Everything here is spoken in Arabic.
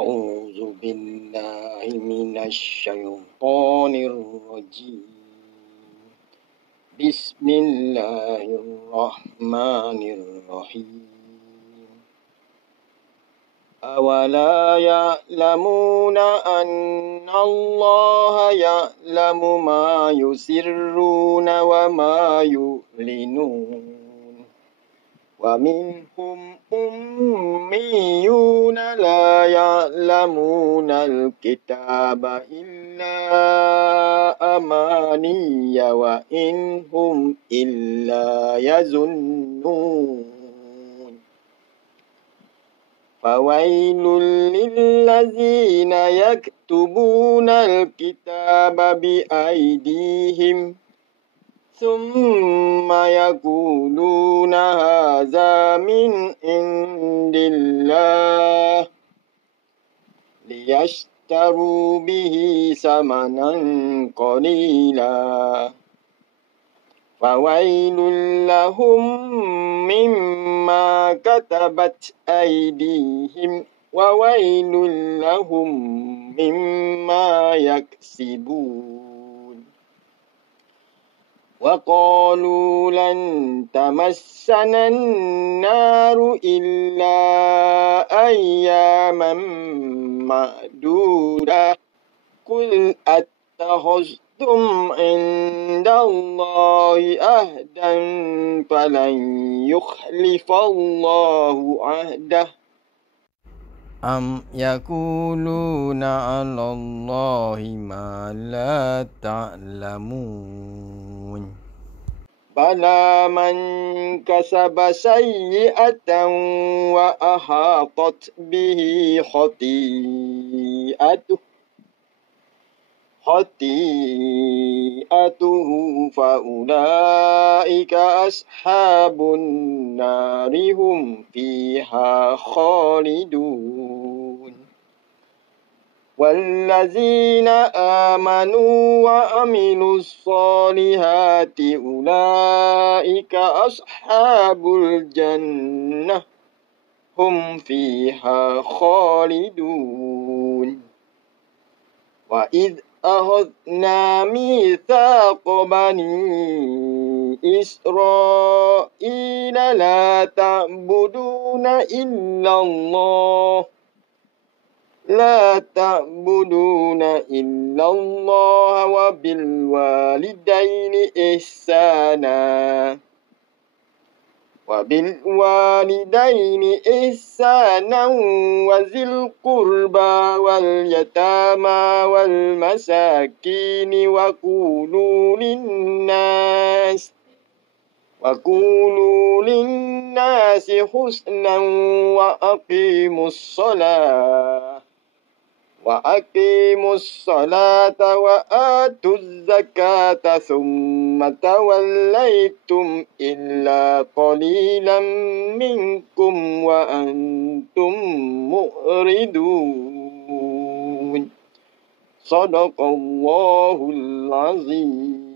أعوذ بالله من الشيطان الرجيم. بسم الله الرحمن الرحيم. أولا يعلمون أن الله يعلم ما يسرون وما يعلنون. ومنهم أميون لا يعلمون الكتاب إلا أماني وإن هم إلا يظنون. فويل للذين يكتبون الكتاب بأيديهم ثم يقولون هذا من عند الله ليشتروا به ثمنا قليلا فويل لهم مما كتبت أيديهم وويل لهم مما يكسبون. وقالوا لن تمسنا النار إلا أياما معدودة قل أتخذتم عند الله عهدا فلن يخلف الله عهده أم يقولون على الله ما لا تعلمون. بلى من كسب سيئة وأحاطت به خطيئته فأولئك أصحاب النار هم فيها خالدون. والذين آمنوا وعملوا الصالحات أولئك أصحاب الجنة هم فيها خالدون. وإذ أخذنا ميثاق بني إسرائيل لا تعبدون إلا الله وبالوالدين إحسانا وذي القربى واليتامى والمساكين وقولوا للناس حسنا وأقيموا الصلاة وآتوا الزكاة ثم توليتم إلا قليلا منكم وأنتم معرضون. صدق الله العظيم.